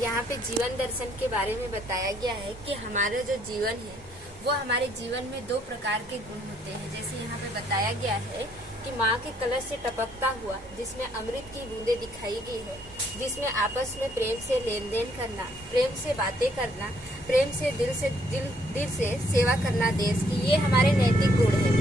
यहाँ पे जीवन दर्शन के बारे में बताया गया है कि हमारा जो जीवन है वो हमारे जीवन में दो प्रकार के गुण होते हैं। जैसे यहाँ पे बताया गया है कि माँ के कलश से टपकता हुआ जिसमें अमृत की बूंदें दिखाई गई है, जिसमें आपस में प्रेम से लेन देन करना, प्रेम से बातें करना, प्रेम से दिल से सेवा करना देश की, ये हमारे नैतिक गुण है।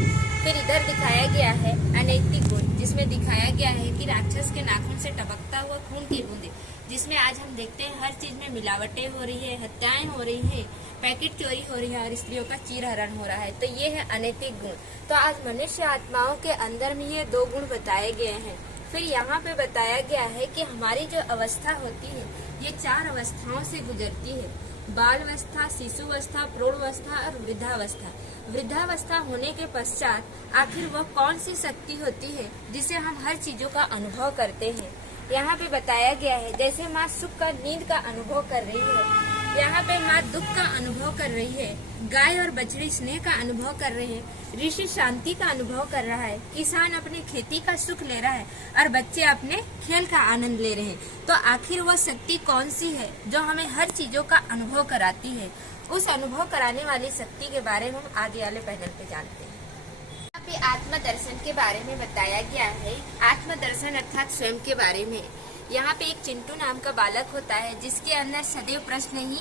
फिर इधर दिखाया गया है अनैतिक गुण, जिसमें दिखाया गया है कि राक्षस के नाखून से टपकता हुआ खून की बूंदें, जिसमें आज हम देखते हैं हर चीज में मिलावटें हो रही है, हत्याएं हो रही है, पैकेट चोरी हो रही है और स्त्रियों का चीरहरण हो रहा है। तो ये है अनैतिक गुण। तो आज मनुष्य आत्माओं के अंदर में ये दो गुण बताए गए हैं। फिर यहाँ पे बताया गया है कि हमारी जो अवस्था होती है ये चार अवस्थाओं से गुजरती है: बाल अवस्था, शिशु अवस्था, प्रौढ़ अवस्था और वृद्धावस्था। वृद्धावस्था होने के पश्चात आखिर वह कौन सी शक्ति होती है जिसे हम हर चीजों का अनुभव करते हैं। यहाँ पे बताया गया है जैसे माँ सुख का नींद का अनुभव कर रही है, यहाँ पे माँ दुख का अनुभव कर रही है, गाय और बछड़ी स्नेह का अनुभव कर रहे हैं, ऋषि शांति का अनुभव कर रहा है, किसान अपनी खेती का सुख ले रहा है और बच्चे अपने खेल का आनंद ले रहे हैं। तो आखिर वह शक्ति कौन सी है जो हमें हर चीजों का अनुभव कराती है? उस अनुभव कराने वाली शक्ति के बारे में हम आगे वाले पैनल पे जानते हैं। यहाँ पे आत्मदर्शन के बारे में बताया गया है। आत्मदर्शन अर्थात स्वयं के बारे में। यहाँ पे एक चिंटू नाम का बालक होता है जिसके अंदर सदैव प्रश्न ही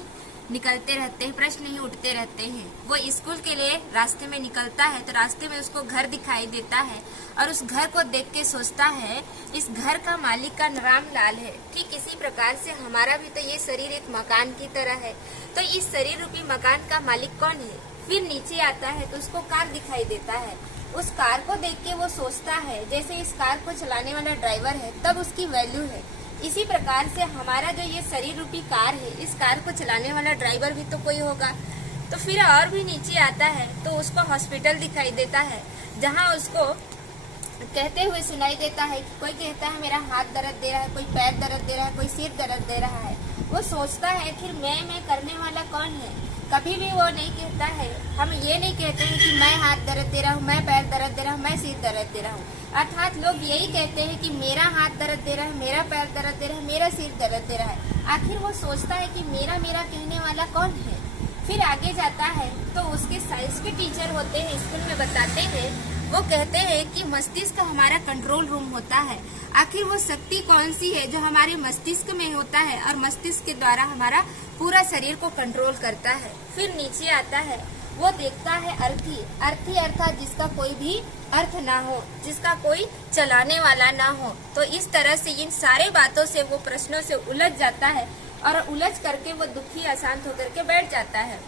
निकलते रहते हैं, प्रश्न ही उठते रहते हैं। वो स्कूल के लिए रास्ते में निकलता है तो रास्ते में उसको घर दिखाई देता है और उस घर को देख के सोचता है इस घर का मालिक का नाम लाल है। ठीक इसी प्रकार से हमारा भी तो ये शरीर एक मकान की तरह है। तो इस शरीर रूपी मकान का मालिक कौन है? फिर नीचे आता है तो उसको कार दिखाई देता है। उस कार को देख के वो सोचता है जैसे इस कार को चलाने वाला ड्राइवर है तब उसकी वैल्यू है। इसी प्रकार से हमारा जो ये शरीर रूपी कार है, इस कार को चलाने वाला ड्राइवर भी तो कोई होगा। तो फिर और भी नीचे आता है तो उसको हॉस्पिटल दिखाई देता है जहाँ उसको कहते हुए सुनाई देता है कि कोई कहता है मेरा हाथ दर्द दे रहा है, कोई पैर दर्द दे रहा है, कोई सिर दर्द दे रहा है। वो सोचता है फिर मैं करने वाला कौन है? कभी भी वो नहीं कहता है, हम ये नहीं कहते हैं कि मैं हाथ दर्द दे रहा हूँ, मैं पैर दर्द दे रहा हूँ, मैं सिर दर्द दे रहा हूँ। अर्थात लोग यही कहते हैं कि मेरा हाथ दर्द दे रहा है, मेरा पैर दर्द दे रहा है, मेरा सिर दर्द दे रहा है। आखिर वो सोचता है कि मेरा कहने वाला कौन है? फिर आगे जाता है तो उसके साइंस के टीचर होते हैं, स्कूल में बताते हैं, वो कहते हैं कि मस्तिष्क हमारा कंट्रोल रूम होता है। आखिर वो शक्ति कौन सी है जो हमारे मस्तिष्क में होता है और मस्तिष्क के द्वारा हमारा पूरा शरीर को कंट्रोल करता है। फिर नीचे आता है, वो देखता है अर्थी अर्थात जिसका कोई भी अर्थ ना हो, जिसका कोई चलाने वाला ना हो। तो इस तरह से इन सारे बातों से वो प्रश्नों से उलझ जाता है और उलझ करके वो दुखी अशांत होकर के बैठ जाता है।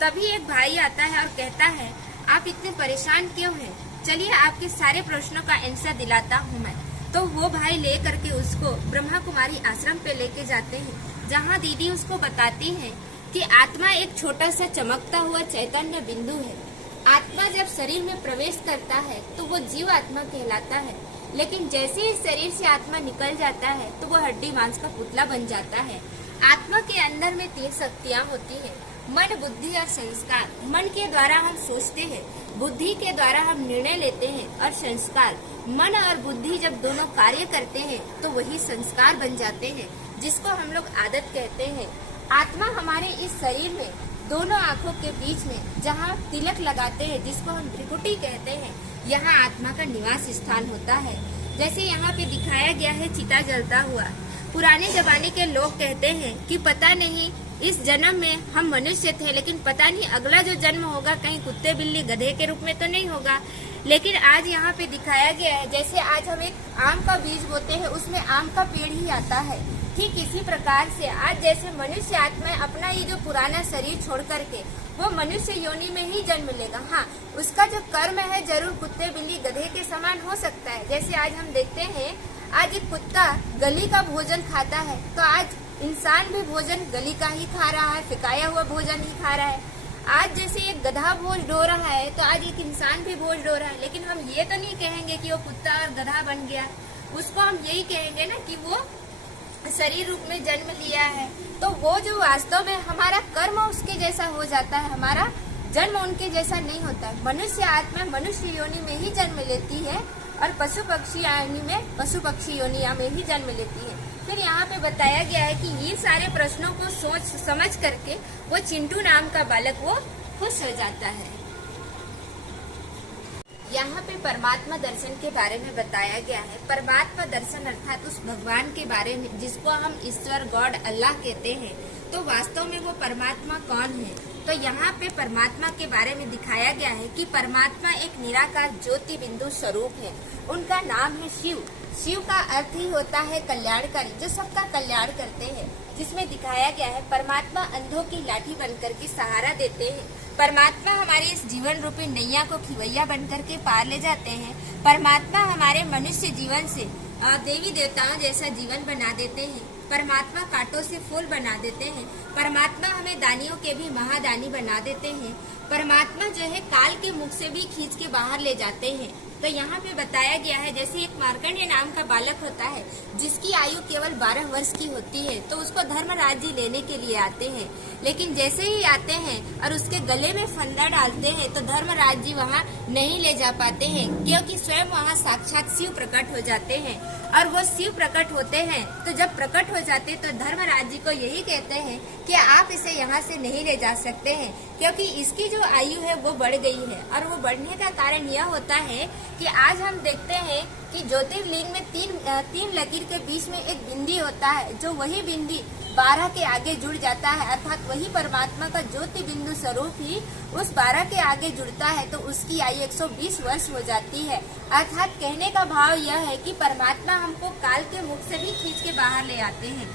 तभी एक भाई आता है और कहता है आप इतने परेशान क्यों हैं? चलिए आपके सारे प्रश्नों का आंसर दिलाता हूँ मैं। तो वो भाई ले करके उसको ब्रह्मा कुमारी आश्रम पे लेके जाते हैं जहाँ दीदी उसको बताती है कि आत्मा एक छोटा सा चमकता हुआ चैतन्य बिंदु है। आत्मा जब शरीर में प्रवेश करता है तो वो जीव आत्मा कहलाता है, लेकिन जैसे ही शरीर से आत्मा निकल जाता है तो वो हड्डी मांस का पुतला बन जाता है। आत्मा के अंदर में 3 शक्तियाँ होती है: मन, बुद्धि और संस्कार। मन के द्वारा हम सोचते हैं, बुद्धि के द्वारा हम निर्णय लेते हैं और संस्कार, मन और बुद्धि जब दोनों कार्य करते हैं तो वही संस्कार बन जाते हैं, जिसको हम लोग आदत कहते हैं। आत्मा हमारे इस शरीर में दोनों आँखों के बीच में जहाँ तिलक लगाते हैं, जिसको हम त्रिकुटी कहते हैं, यहाँ आत्मा का निवास स्थान होता है। जैसे यहाँ पे दिखाया गया है चिता जलता हुआ। पुराने जमाने के लोग कहते हैं कि पता नहीं इस जन्म में हम मनुष्य थे, लेकिन पता नहीं अगला जो जन्म होगा कहीं कुत्ते बिल्ली गधे के रूप में तो नहीं होगा। लेकिन आज यहाँ पे दिखाया गया है जैसे आज हम एक आम का बीज बोते हैं, उसमें आम का पेड़ ही आता है। ठीक इसी प्रकार से आज जैसे मनुष्य आत्मा अपना ये जो पुराना शरीर छोड़ करके वो मनुष्य योनि में ही जन्म लेगा। हाँ, उसका जो कर्म है जरूर कुत्ते बिल्ली गधे के समान हो सकता है। जैसे आज हम देखते हैं आज एक कुत्ता गली का भोजन खाता है तो आज इंसान भी भोजन गली का ही खा रहा है, फेंकाया हुआ भोजन ही खा रहा है। आज जैसे एक गधा भोज ढो रहा है तो आज एक इंसान भी भोज ढो रहा है। लेकिन हम ये तो नहीं कहेंगे कि वो कुत्ता और गधा बन गया, उसको हम यही कहेंगे ना कि वो शरीर रूप में जन्म लिया है। तो वो जो वास्तव में हमारा कर्म उसके जैसा हो जाता है, हमारा जन्म उनके जैसा नहीं होता है। मनुष्य आत्मा मनुष्य योनि में ही जन्म लेती है और पशु पक्षी योनि में पशु पक्षी योनिया में ही जन्म लेती है। फिर यहाँ पे बताया गया है कि ये सारे प्रश्नों को सोच समझ करके वो चिंटू नाम का बालक वो खुश हो जाता है। यहाँ पे परमात्मा दर्शन के बारे में बताया गया है। परमात्मा दर्शन अर्थात उस भगवान के बारे में जिसको हम ईश्वर गॉड अल्लाह कहते हैं, तो वास्तव में वो परमात्मा कौन है। तो यहाँ पे परमात्मा के बारे में दिखाया गया है कि परमात्मा एक निराकार ज्योति बिंदु स्वरूप है। उनका नाम है शिव। शिव का अर्थ ही होता है कल्याणकारी, जो सबका कल्याण करते हैं। जिसमें दिखाया गया है परमात्मा अंधों की लाठी बनकर के सहारा देते हैं। परमात्मा हमारे इस जीवन रूपी नैया को खिवैया बनकर के पार ले जाते हैं। परमात्मा हमारे मनुष्य जीवन से देवी देवताओं जैसा जीवन बना देते हैं। परमात्मा कांटों से फूल बना देते हैं। परमात्मा हमें दानियों के भी महादानी बना देते हैं। परमात्मा जो है काल के मुख से भी खींच के बाहर ले जाते हैं। तो यहाँ पे बताया गया है जैसे एक मार्कंडेय नाम का बालक होता है जिसकी आयु केवल 12 वर्ष की होती है, तो उसको धर्मराज जी लेने के लिए आते हैं। लेकिन जैसे ही आते हैं और उसके गले में फंदा डालते हैं तो धर्मराज जी वहाँ नहीं ले जा पाते हैं, क्योंकि स्वयं वहाँ साक्षात शिव प्रकट हो जाते हैं। और वो शिव प्रकट होते हैं, तो जब प्रकट हो जाते तो धर्मराज जी को यही कहते हैं कि आप इसे यहाँ से नहीं ले जा सकते हैं, क्योंकि इसकी जो आयु है वो बढ़ गई है। और वो बढ़ने का कारण यह होता है कि आज हम देखते हैं कि ज्योतिर्लिंग में तीन लकीर के बीच में एक बिंदी होता है, जो वही बिंदी 12 के आगे जुड़ जाता है, अर्थात वही परमात्मा का ज्योति बिंदु स्वरूप ही उस 12 के आगे जुड़ता है, तो उसकी आयु 120 वर्ष हो जाती है। अर्थात कहने का भाव यह है कि परमात्मा हमको काल के मुख से भी खींच के बाहर ले आते हैं।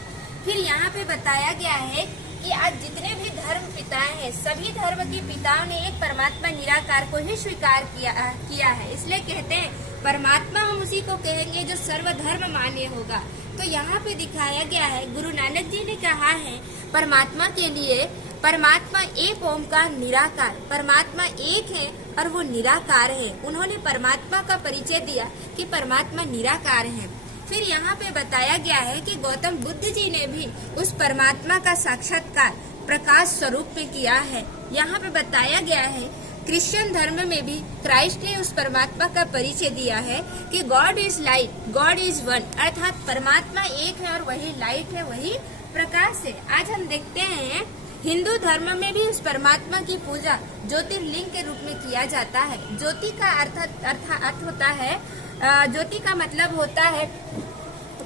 फिर यहाँ पे बताया गया है कि आज जितने भी धर्म पिताएं हैं, सभी धर्म के पिताओं ने एक परमात्मा निराकार को ही स्वीकार किया है। इसलिए कहते हैं परमात्मा हम उसी को कहेंगे जो सर्वधर्म मान्य होगा। तो यहाँ पे दिखाया गया है, गुरु नानक जी ने कहा है परमात्मा के लिए, परमात्मा एक ओमकार निराकार, परमात्मा एक है और वो निराकार है। उन्होंने परमात्मा का परिचय दिया कि परमात्मा निराकार है। फिर यहाँ पे बताया गया है कि गौतम बुद्ध जी ने भी उस परमात्मा का साक्षात्कार प्रकाश स्वरूप में किया है। यहाँ पे बताया गया है क्रिश्चियन धर्म में भी क्राइस्ट ने उस परमात्मा का परिचय दिया है कि God is light, God is one, अर्थात परमात्मा एक है और वही लाइट है, वही प्रकाश है। आज हम देखते हैं हिंदू धर्म में भी उस परमात्मा की पूजा ज्योतिर्लिंग के रूप में किया जाता है। ज्योति का अर्थ होता है, ज्योति का मतलब होता है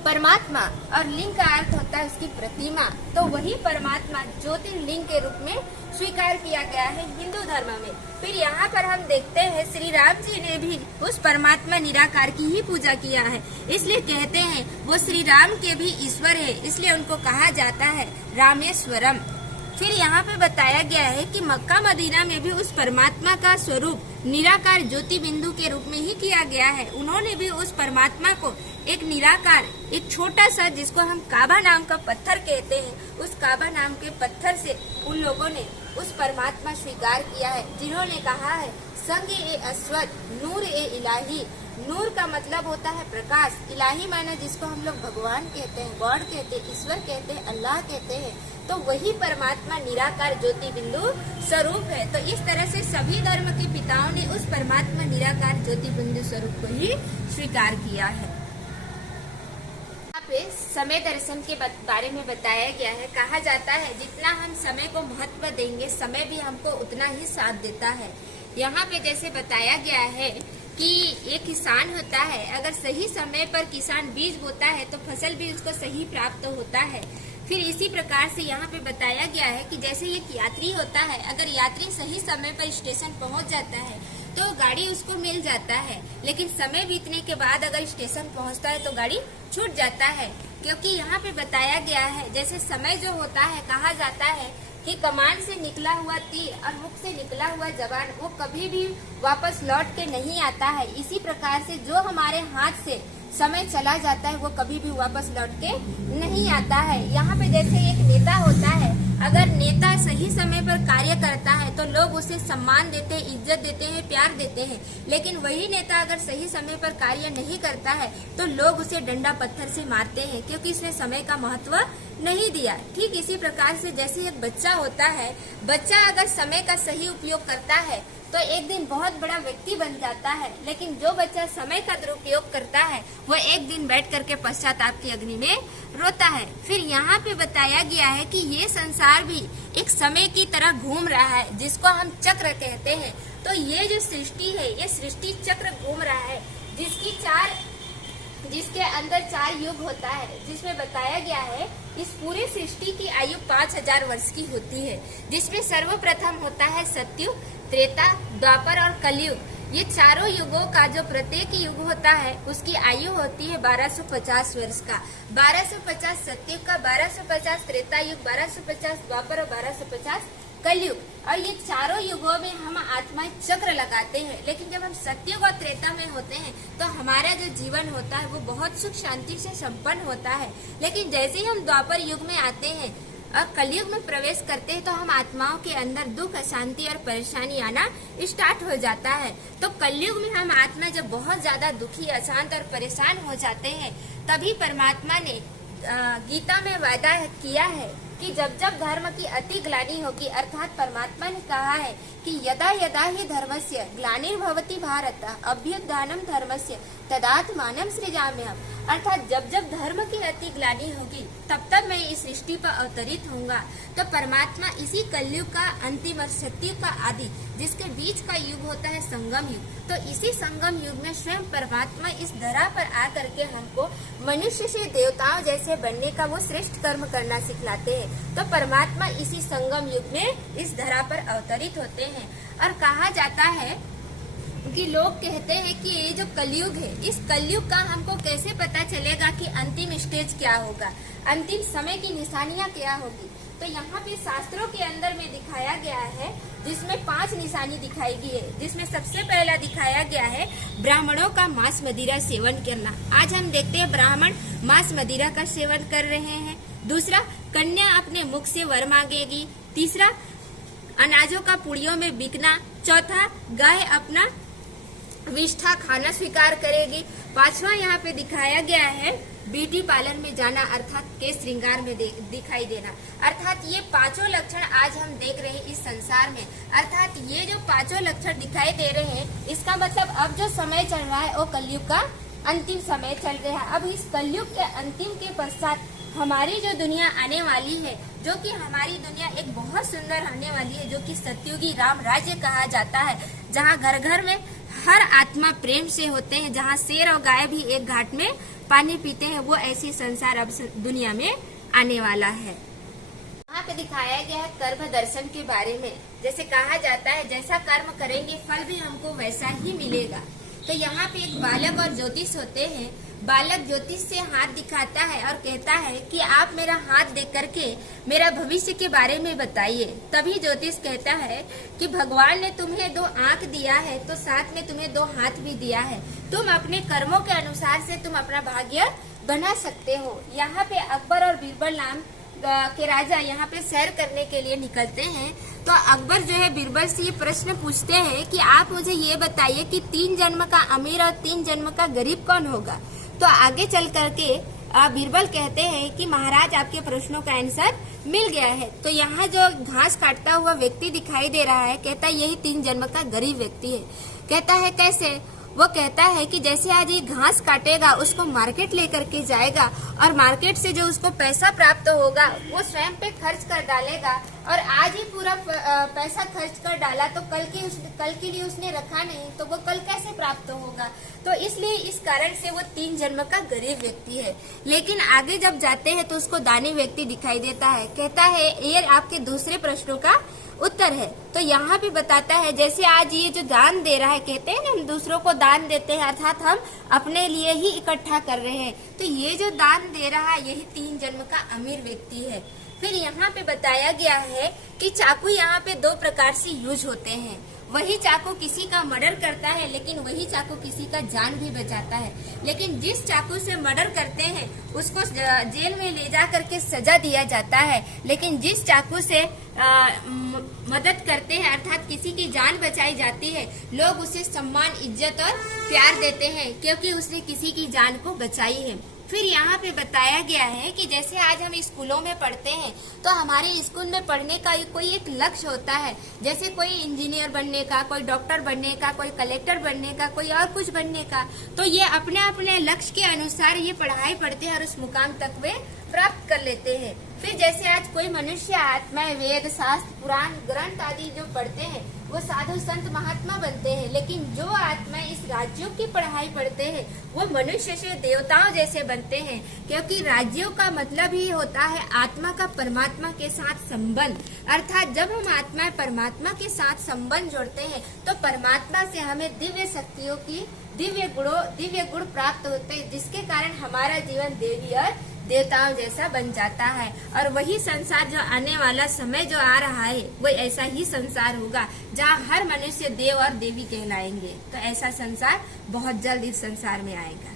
परमात्मा और लिंग का अर्थ होता है उसकी प्रतिमा। तो वही परमात्मा ज्योतिर्लिंग के रूप में स्वीकार किया गया है हिंदू धर्म में। फिर यहाँ पर हम देखते हैं श्री राम जी ने भी उस परमात्मा निराकार की ही पूजा किया है, इसलिए कहते हैं वो श्री राम के भी ईश्वर है, इसलिए उनको कहा जाता है रामेश्वरम। फिर यहाँ पे बताया गया है कि मक्का मदीना में भी उस परमात्मा का स्वरूप निराकार ज्योति बिंदु के रूप में ही किया गया है। उन्होंने भी उस परमात्मा को एक निराकार, एक छोटा सा जिसको हम काबा नाम का पत्थर कहते हैं, उस काबा नाम के पत्थर से उन लोगों ने उस परमात्मा स्वीकार किया है, जिन्होंने कहा है संग ए अस्वद नूर ए इलाही। नूर का मतलब होता है प्रकाश, इलाही माना जिसको हम लोग भगवान कहते हैं, गॉड कहते हैं, ईश्वर कहते हैं, अल्लाह कहते हैं। तो वही परमात्मा निराकार ज्योति बिंदु स्वरूप है। तो इस तरह से सभी धर्म के पिताओं ने उस परमात्मा निराकार ज्योति बिंदु स्वरूप को ही स्वीकार किया है। यहाँ पे समय दर्शन के बारे में बताया गया है। कहा जाता है जितना हम समय को महत्व देंगे, समय भी हमको उतना ही साथ देता है। यहाँ पे जैसे बताया गया है कि एक किसान होता है, अगर सही समय पर किसान बीज बोता है तो फसल भी उसको सही प्राप्त होता है। फिर इसी प्रकार से यहाँ पे बताया गया है कि जैसे एक यात्री होता है, अगर यात्री सही समय पर स्टेशन पहुँच जाता है तो गाड़ी उसको मिल जाता है, लेकिन समय बीतने के बाद अगर स्टेशन पहुँचता है तो गाड़ी छूट जाता है। क्योंकि यहाँ पे बताया गया है जैसे समय जो होता है, कहा जाता है कि कमान से निकला हुआ तीर और मुख से निकला हुआ जवान वो कभी भी वापस लौट के नहीं आता है। इसी प्रकार से जो हमारे हाथ से समय चला जाता है वो कभी भी वापस लौट के नहीं आता है। यहाँ पे जैसे एक नेता होता है, अगर नेता सही समय पर कार्य करता है तो लोग उसे सम्मान देते हैं, इज्जत देते हैं, प्यार देते हैं। लेकिन वही नेता अगर सही समय पर कार्य नहीं करता है तो लोग उसे डंडा पत्थर से मारते हैं, क्योंकि इसने समय का महत्व नहीं दिया। ठीक इसी प्रकार से जैसे एक बच्चा होता है, बच्चा अगर समय का सही उपयोग करता है तो एक दिन बहुत बड़ा व्यक्ति बन जाता है, लेकिन जो बच्चा समय का दुरुपयोग करता है वो एक दिन बैठ करके पश्चाताप की अग्नि में रोता है। फिर यहाँ पे बताया गया है कि ये संसार भी एक समय की तरह घूम रहा है, जिसको हम चक्र कहते हैं। तो ये जो सृष्टि है, ये सृष्टि चक्र घूम रहा है, जिसके अंदर 4 युग होता है, जिसमें बताया गया है इस पूरे सृष्टि की आयु 5000 वर्ष की होती है, जिसमें सर्वप्रथम होता है सतयुग, त्रेता, द्वापर और कलयुग। ये चारों युगों का जो प्रत्येक युग होता है उसकी आयु होती है 1250 वर्ष का। 1250 सतयुग का, 1250 त्रेता युग, 1250 द्वापर और 1250 कलयुग। और ये चारों युगों में हम आत्मा चक्र लगाते हैं, लेकिन जब हम सतयुग और त्रेता में होते हैं तो हमारा जो जीवन होता है वो बहुत सुख शांति से संपन्न होता है। लेकिन जैसे ही हम द्वापर युग में आते हैं और कलयुग में प्रवेश करते हैं तो हम आत्माओं के अंदर दुख, अशांति और परेशानी आना स्टार्ट हो जाता है। तो कलयुग में हम आत्मा जब बहुत ज्यादा दुखी, अशांत और परेशान हो जाते हैं, तभी परमात्मा ने गीता में वादा किया है कि जब जब धर्म की अति ग्लानि होगी, अर्थात परमात्मा ने कहा है कि यदा यदा ही धर्मस्य ग्लानिर्भवति भारत अभ्युत्थानम धर्मस्य तदात्मानं सृजाम्यहम्। अर्थात जब जब धर्म की अति ग्लानि होगी तब तब मैं इस सृष्टि पर अवतरित होऊंगा। तो परमात्मा इसी कलयुग का अंतिम और सतयुग का आदि, जिसके बीच का युग होता है संगम युग, तो इसी संगम युग में स्वयं परमात्मा इस धरा पर आकर के हमको मनुष्य से देवताओं जैसे बनने का वो श्रेष्ठ कर्म करना सिखलाते हैं। तो परमात्मा इसी संगम युग में इस धरा पर अवतरित होते हैं। और कहा जाता है कि लोग कहते हैं कि ये जो कलयुग है, इस कलयुग का हमको कैसे पता चलेगा कि अंतिम स्टेज क्या होगा, अंतिम समय की निशानियां क्या होगी। तो यहाँ पे शास्त्रों के अंदर में दिखाया गया है, जिसमें 5 निशानी दिखाई गई है। जिसमें सबसे पहला दिखाया गया है ब्राह्मणों का मांस मदिरा सेवन करना। आज हम देखते हैं ब्राह्मण मांस मदिरा का सेवन कर रहे हैं। दूसरा, कन्या अपने मुख से वर मांगेगी। तीसरा, अनाजों का पुड़ियों में बिकना। चौथा, गाय अपना विष्ठा खाना स्वीकार करेगी। 5वां यहाँ पे दिखाया गया है ब्यूटी पार्लर में जाना, अर्थात केश श्रृंगार में दिखाई देना। अर्थात ये 5 लक्षण आज हम देख रहे हैं इस संसार में। अर्थात ये जो 5 लक्षण दिखाई दे रहे हैं, इसका मतलब अब जो समय चल रहा है वो कलयुग का अंतिम समय चल रहा है। अब इस कलयुग के अंतिम के पश्चात हमारी जो दुनिया आने वाली है, जो कि हमारी दुनिया एक बहुत सुंदर आने वाली है, जो कि सतयुगी राम राज्य कहा जाता है, जहाँ घर घर में हर आत्मा प्रेम से होते हैं, जहाँ शेर और गाय भी एक घाट में पानी पीते हैं। वो ऐसी संसार अब दुनिया में आने वाला है। यहाँ पे दिखाया गया है कर्म दर्शन के बारे में। जैसे कहा जाता है जैसा कर्म करेंगे फल भी हमको वैसा ही मिलेगा। तो यहाँ पे एक बालक और ज्योतिष होते हैं। बालक ज्योतिष से हाथ दिखाता है और कहता है कि आप मेरा हाथ देख करके मेरा भविष्य के बारे में बताइए। तभी ज्योतिष कहता है कि भगवान ने तुम्हें 2 आंख दिया है तो साथ में तुम्हें 2 हाथ भी दिया है। तुम अपने कर्मों के अनुसार से तुम अपना भाग्य बना सकते हो। यहाँ पे अकबर और बीरबल नाम के राजा यहाँ पे सैर करने के लिए निकलते हैं। तो अकबर जो है बीरबल से ये प्रश्न पूछते हैं कि आप मुझे ये बताइए कि 3 जन्म का अमीर और 3 जन्म का गरीब कौन होगा। तो आगे चल करके बीरबल कहते हैं कि महाराज आपके प्रश्नों का आंसर मिल गया है। तो यहाँ जो घास काटता हुआ व्यक्ति दिखाई दे रहा है, कहता है यही 3 जन्म का गरीब व्यक्ति है। कहता है कैसे? वो कहता है कि जैसे आज ये घास काटेगा, उसको मार्केट लेकर के जाएगा और मार्केट से जो उसको पैसा प्राप्त होगा वो स्वयं पे खर्च कर डालेगा, और आज ही पूरा पैसा खर्च कर डाला तो कल के लिए उसने रखा नहीं, तो वो कल कैसे प्राप्त होगा। तो इसलिए इस कारण से वो 3 जन्म का गरीब व्यक्ति है। लेकिन आगे जब जाते हैं तो उसको दानी व्यक्ति दिखाई देता है। कहता है ये आपके दूसरे प्रश्नों का उत्तर है। तो यहाँ भी बताता है जैसे आज ये जो दान दे रहा है, कहते हैं ना हम दूसरों को दान देते हैं, अर्थात हम अपने लिए ही इकट्ठा कर रहे हैं। तो ये जो दान दे रहा है यही 3 जन्म का अमीर व्यक्ति है। फिर यहाँ पे बताया गया है कि चाकू यहाँ पे 2 प्रकार से यूज होते हैं। वही चाकू किसी का मर्डर करता है, लेकिन वही चाकू किसी का जान भी बचाता है। लेकिन जिस चाकू से मर्डर करते हैं उसको जेल में ले जा करके सजा दिया जाता है, लेकिन जिस चाकू से मदद करते हैं अर्थात किसी की जान बचाई जाती है, लोग उसे सम्मान, इज्जत और प्यार देते हैं, क्योंकि उसने किसी की जान को बचाई है। फिर यहाँ पे बताया गया है कि जैसे आज हम स्कूलों में पढ़ते हैं तो हमारे स्कूल में पढ़ने का कोई एक लक्ष्य होता है, जैसे कोई इंजीनियर बनने का, कोई डॉक्टर बनने का, कोई कलेक्टर बनने का, कोई और कुछ बनने का। तो ये अपने अपने लक्ष्य के अनुसार ये पढ़ाई पढ़ते हैं और उस मुकाम तक वे प्राप्त कर लेते हैं। फिर जैसे आज कोई मनुष्य आत्माएं, वेद, शास्त्र, पुराण, ग्रंथ आदि जो पढ़ते हैं वो साधु संत महात्मा बनते हैं, लेकिन जो आत्माएं इस राज्यों की पढ़ाई पढ़ते हैं वो मनुष्य से देवताओं जैसे बनते हैं, क्योंकि राज्यों का मतलब ही होता है आत्मा का परमात्मा के साथ संबंध। अर्थात जब हम आत्मा परमात्मा के साथ संबंध जोड़ते हैं तो परमात्मा से हमें दिव्य शक्तियों की दिव्य गुण प्राप्त होते हैं, जिसके कारण हमारा जीवन देवी और देवताओं जैसा बन जाता है। और वही संसार जो आने वाला समय जो आ रहा है वो ऐसा ही संसार होगा जहाँ हर मनुष्य देव और देवी कहलाएंगे। तो ऐसा संसार बहुत जल्द इस संसार में आएगा।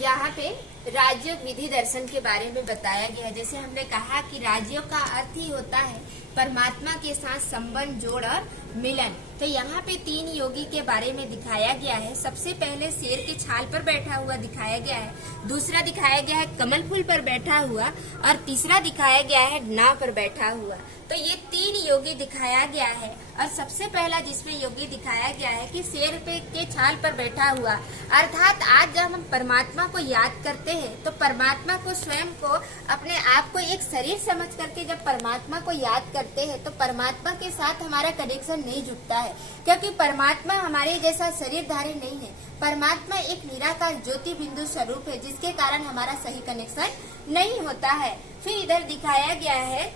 यहाँ पे राजयोग विधि दर्शन के बारे में बताया गया है। जैसे हमने कहा कि राजयोग का अर्थ ही होता है परमात्मा के साथ संबंध, जोड़ और मिलन। तो यहाँ पे 3 योगी के बारे में दिखाया गया है। सबसे पहले शेर की छाल पर बैठा हुआ दिखाया गया है, दूसरा दिखाया गया है कमल फूल पर बैठा हुआ, और तीसरा दिखाया गया है नाव पर बैठा हुआ। तो ये 3 योगी दिखाया गया है। और सबसे पहला जिसमें योगी दिखाया गया है कि शेर पे के छाल पर बैठा हुआ, अर्थात आज जब हम परमात्मा को याद करते हैं तो परमात्मा को स्वयं को अपने आप को एक शरीर समझ करके जब परमात्मा को याद करते हैं तो परमात्मा के साथ हमारा कनेक्शन नहीं जुटता है, क्योंकि परमात्मा हमारे जैसा शरीरधारी नहीं है। परमात्मा एक निराकार ज्योति बिंदु स्वरूप है, जिसके कारण हमारा सही कनेक्शन नहीं होता है। फिर इधर दिखाया गया है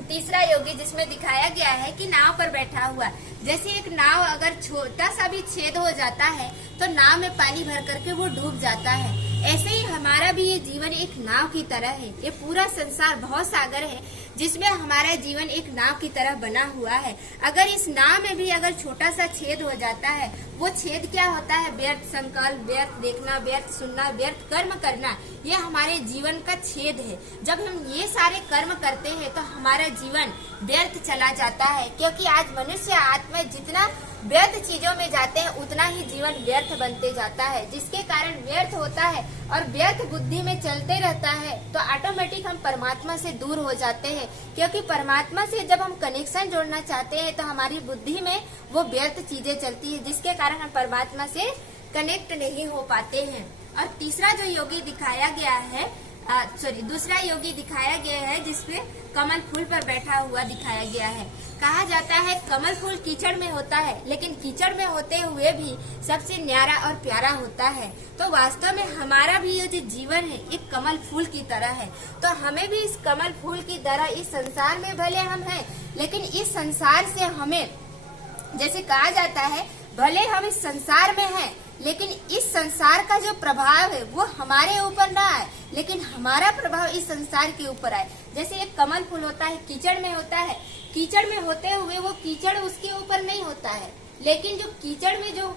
तीसरा योगी, जिसमें दिखाया गया है कि नाव पर बैठा हुआ। जैसे एक नाव अगर छोटा सा भी छेद हो जाता है तो नाव में पानी भर करके वो डूब जाता है, ऐसे ही हमारा भी ये जीवन एक नाव की तरह है। ये पूरा संसार बहुत सागर है जिसमें हमारा जीवन एक नाव की तरह बना हुआ है। अगर इस नाव में भी अगर छोटा सा छेद हो जाता है, वो छेद क्या होता है? व्यर्थ संकल्प, व्यर्थ देखना, व्यर्थ सुनना, व्यर्थ कर्म करना, ये हमारे जीवन का छेद है। जब हम ये सारे कर्म करते हैं तो हमारा जीवन व्यर्थ चला जाता है, क्योंकि आज मनुष्य आत्मा जितना व्यर्थ चीजों में जाते हैं उतना ही जीवन व्यर्थ बनते जाता है, जिसके कारण व्यर्थ होता है और व्यर्थ बुद्धि में चलते रहता है तो ऑटोमेटिक हम परमात्मा से दूर हो जाते हैं। क्योंकि परमात्मा से जब हम कनेक्शन जोड़ना चाहते हैं तो हमारी बुद्धि में वो व्यर्थ चीजें चलती है, जिसके कारण हम परमात्मा से कनेक्ट नहीं हो पाते हैं। और तीसरा जो योगी दिखाया गया है, दूसरा योगी दिखाया गया है जिसमें कमल फूल पर बैठा हुआ दिखाया गया है। कहा जाता है कमल फूल कीचड़ में होता है, लेकिन कीचड़ में होते हुए भी सबसे न्यारा और प्यारा होता है। तो वास्तव में हमारा भी ये जो जीवन है एक कमल फूल की तरह है। तो हमें भी इस कमल फूल की तरह इस संसार में भले हम हैं, लेकिन इस संसार से हमें, जैसे कहा जाता है, भले हम इस संसार में हैं लेकिन इस संसार का जो प्रभाव है वो हमारे ऊपर ना आए, लेकिन हमारा प्रभाव इस संसार के ऊपर आए। जैसे एक कमल फूल होता है, कीचड़ में होता है, कीचड़ में होते हुए वो कीचड़ उसके ऊपर नहीं होता है, लेकिन जो कीचड़ में जो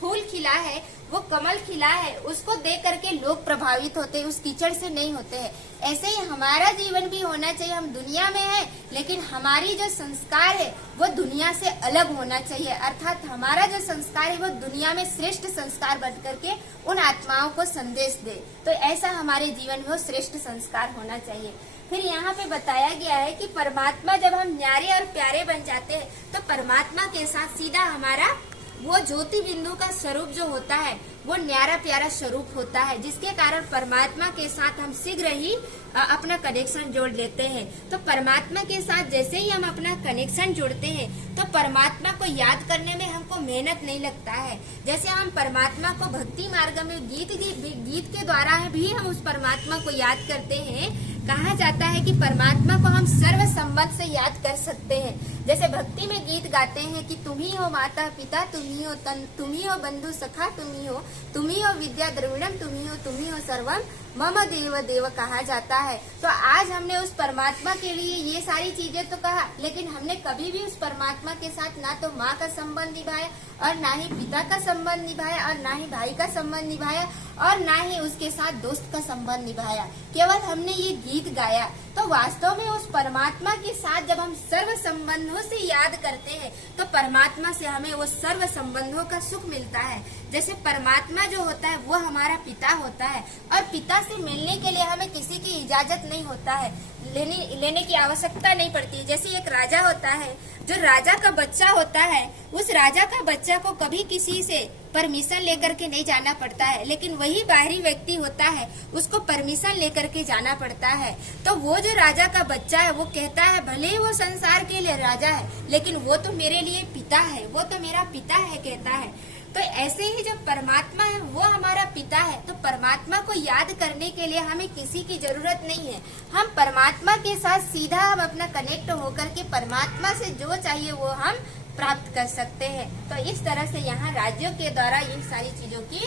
फूल खिला है, वो कमल खिला है, उसको देख करके लोग प्रभावित होते हैं, उस कीचड़ से नहीं होते हैं। ऐसे ही हमारा जीवन भी होना चाहिए। हम दुनिया में हैं, लेकिन हमारी जो संस्कार है वो दुनिया से अलग होना चाहिए। अर्थात हमारा जो संस्कार है वो दुनिया में श्रेष्ठ संस्कार बन करके उन आत्माओं को संदेश दे। तो ऐसा हमारे जीवन में वो श्रेष्ठ संस्कार होना चाहिए। फिर यहाँ पे बताया गया है कि परमात्मा जब हम न्यारे और प्यारे बन जाते हैं तो परमात्मा के साथ सीधा हमारा वो ज्योति बिंदु का स्वरूप जो होता है वो न्यारा प्यारा स्वरूप होता है, जिसके कारण परमात्मा के साथ हम शीघ्र ही अपना कनेक्शन जोड़ लेते हैं। तो परमात्मा के साथ जैसे ही हम अपना कनेक्शन जोड़ते हैं तो परमात्मा को याद करने में हमको मेहनत नहीं लगता है। जैसे हम परमात्मा को भक्ति मार्ग में गीत के द्वारा भी हम उस परमात्मा को याद करते हैं। कहा जाता है कि परमात्मा को हम सर्व संबंध से याद कर सकते हैं। जैसे भक्ति में गीत गाते हैं कि तुम ही हो माता पिता, तुम ही हो तन, तुम ही हो बंधु सखा, तुम ही हो विद्या द्रविड़म, तुम ही हो सर्वम मम देव देव कहा जाता है। तो आज हमने उस परमात्मा के लिए ये सारी चीजें तो कहा, लेकिन हमने कभी भी उस परमात्मा के साथ ना तो माँ का संबंध निभाया और ना ही पिता का संबंध निभाया और ना ही भाई का संबंध निभाया और ना ही उसके साथ दोस्त का संबंध निभाया। केवल हमने ये गीत गाया। तो वास्तव में उस परमात्मा के साथ जब हम सर्व संबंध प्रभु से याद करते हैं तो परमात्मा से हमें वो सर्व संबंधों का सुख मिलता है। जैसे परमात्मा जो होता है वो हमारा पिता होता है और पिता से मिलने के लिए हमें किसी की इजाजत नहीं होता है, लेने की आवश्यकता नहीं पड़ती। जैसे एक राजा होता है, जो राजा का बच्चा होता है, उस राजा का बच्चा को कभी किसी से परमिशन लेकर के नहीं जाना पड़ता है, लेकिन वही बाहरी व्यक्ति होता है उसको परमिशन लेकर के जाना पड़ता है। तो वो जो राजा का बच्चा है वो कहता है भले ही वो संसार के लिए राजा है, लेकिन वो तो मेरे लिए पिता है, वो तो मेरा पिता है कहता है। तो ऐसे ही जो परमात्मा है वो हमारा पिता है। तो परमात्मा को याद करने के लिए हमें किसी की जरूरत नहीं है, हम परमात्मा के साथ सीधा हम अपना कनेक्ट होकर के परमात्मा से जो चाहिए वो हम प्राप्त कर सकते हैं। तो इस तरह से यहाँ राज्यों के द्वारा इन सारी चीजों की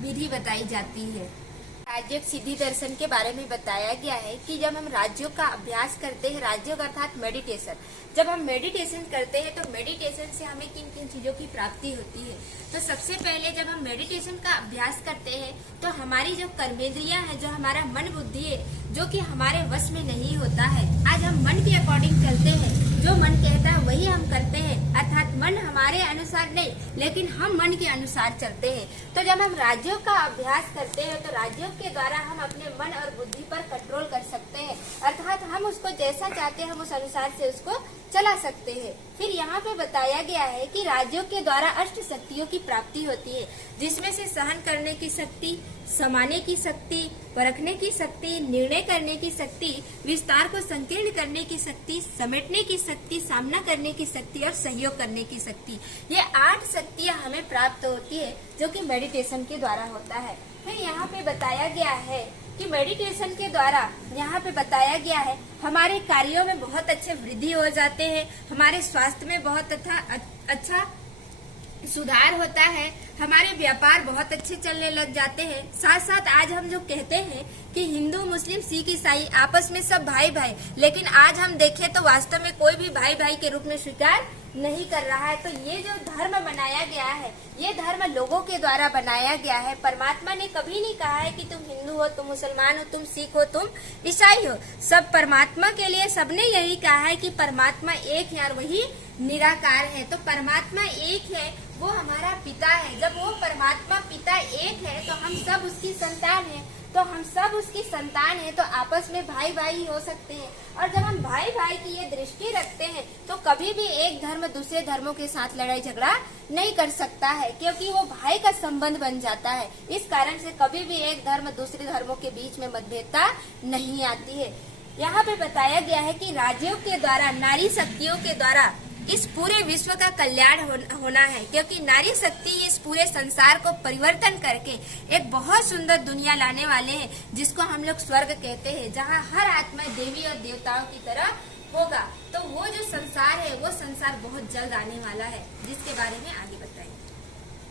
विधि बताई जाती है। राज्यों सिद्धि दर्शन के बारे में बताया गया है कि जब हम राज्यों का अभ्यास करते हैं, राज्यों का अर्थात मेडिटेशन, जब हम मेडिटेशन करते हैं तो मेडिटेशन से हमें किन किन चीजों की प्राप्ति होती है। तो सबसे पहले जब हम मेडिटेशन का अभ्यास करते हैं तो हमारी जो कर्मेंद्रियां हैं, जो हमारा मन बुद्धि है, जो कि हमारे वश में नहीं होता है, आज हम मन के अकॉर्डिंग चलते हैं, जो मन कहता है वही हम करते हैं, अर्थात मन हमारे अनुसार नहीं लेकिन हम मन के अनुसार चलते हैं। तो जब हम राज्यों का अभ्यास करते हैं तो राज्यों के द्वारा हम अपने मन और बुद्धि पर कंट्रोल कर सकते हैं, अर्थात हम उसको जैसा चाहते हैं हम उस अनुसार से उसको चला सकते हैं। फिर यहाँ पे बताया गया है कि राज्यों के द्वारा अष्ट शक्तियों की प्राप्ति होती है, जिसमें से सहन करने की शक्ति, समाने की शक्ति, परखने की शक्ति, निर्णय करने की शक्ति, विस्तार को संकीर्ण करने की शक्ति, समेटने की शक्ति, सामना करने की शक्ति और सहयोग करने की शक्ति, ये 8 शक्तियाँ हमें प्राप्त होती है जो कि मेडिटेशन के द्वारा होता है। फिर यहाँ पे बताया गया है कि मेडिटेशन के द्वारा यहाँ पे बताया गया है हमारे कार्यों में बहुत अच्छे वृद्धि हो जाते हैं, हमारे स्वास्थ्य में बहुत अच्छा सुधार होता है, हमारे व्यापार बहुत अच्छे चलने लग जाते हैं। साथ साथ आज हम जो कहते हैं कि हिंदू, मुस्लिम, सिख, ईसाई आपस में सब भाई भाई, लेकिन आज हम देखें तो वास्तव में कोई भी भाई भाई के रूप में स्वीकार नहीं कर रहा है। तो ये जो धर्म बनाया गया है, ये धर्म लोगों के द्वारा बनाया गया है। परमात्मा ने कभी नहीं कहा है कि तुम हिंदू हो, तुम मुसलमान हो, तुम सिख हो, तुम ईसाई हो। सब परमात्मा के लिए सबने यही कहा है कि परमात्मा एक है और वही निराकार है। तो परमात्मा एक है, वो हमारा पिता है। जब वो परमात्मा पिता एक है तो हम सब उसकी संतान है, तो हम सब उसकी संतान है, तो आपस में भाई भाई ही हो सकते हैं। और जब हम भाई भाई की ये दृष्टि रखते हैं तो कभी भी एक धर्म दूसरे धर्मों के साथ लड़ाई झगड़ा नहीं कर सकता है, क्योंकि वो भाई का संबंध बन जाता है। इस कारण से कभी भी एक धर्म दूसरे धर्मों के बीच में मतभेदता नहीं आती है। यहाँ पे बताया गया है कि राज्यों के द्वारा, नारी शक्तियों के द्वारा इस पूरे विश्व का कल्याण होना है, क्योंकि नारी शक्ति इस पूरे संसार को परिवर्तन करके एक बहुत सुंदर दुनिया लाने वाले हैं, जिसको हम लोग स्वर्ग कहते हैं, जहाँ हर आत्मा देवी और देवताओं की तरह होगा। तो वो जो संसार है वो संसार बहुत जल्द आने वाला है, जिसके बारे में आगे बताएंगे।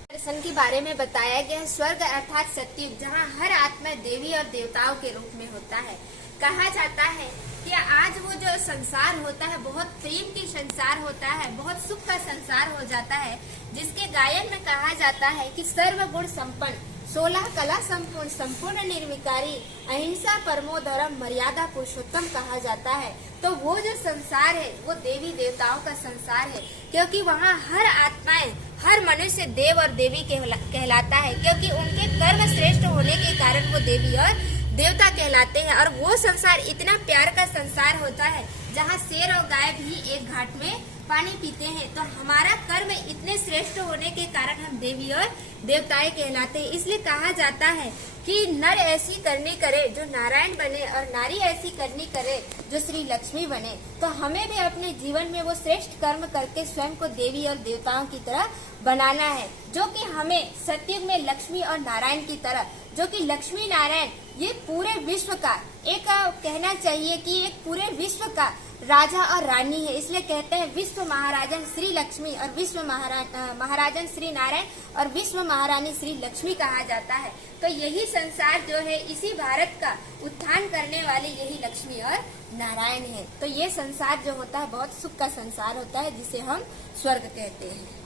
दर्शन के बारे में बताया गया है स्वर्ग अर्थात सतयुग, जहाँ हर आत्मा देवी और देवताओं के रूप में होता है। कहा जाता है कि आज वो जो संसार होता है बहुत प्रेम की संसार होता है, बहुत सुख का संसार हो जाता है, जिसके गायन में कहा जाता है कि सर्व गुण संपन्न, 16 कला संपूर्ण, संपूर्ण निर्विकारी, अहिंसा परमो धर्म, मर्यादा पुरुषोत्तम कहा जाता है। तो वो जो संसार है वो देवी देवताओं का संसार है, क्योंकि वहाँ हर आत्माएं, हर मनुष्य देव और देवी कहलाता है, क्योंकि उनके कर्म श्रेष्ठ होने के कारण वो देवी और देवता कहलाते हैं। और वो संसार इतना प्यार का संसार होता है जहाँ शेर और गाय भी एक घाट में पानी पीते हैं। तो हमारा कर्म इतने श्रेष्ठ होने के कारण हम देवी और देवताएं कहलाते हैं। इसलिए कहा जाता है कि नर ऐसी करनी करे जो नारायण बने और नारी ऐसी करनी करे जो श्री लक्ष्मी बने। तो हमें भी अपने जीवन में वो श्रेष्ठ कर्म करके स्वयं को देवी और देवताओं की तरह बनाना है, जो कि हमें सतयुग में लक्ष्मी और नारायण की तरह, जो कि लक्ष्मी नारायण ये पूरे विश्व का एक कहना चाहिए कि एक पूरे विश्व का राजा और रानी है। इसलिए कहते हैं विश्व महाराजन श्री लक्ष्मी और विश्व महाराजन श्री नारायण और विश्व महारानी श्री लक्ष्मी कहा जाता है। तो यही संसार जो है, इसी भारत का उत्थान करने वाले यही लक्ष्मी और नारायण है। तो ये संसार जो होता है बहुत सुख का संसार होता है, जिसे हम स्वर्ग कहते हैं।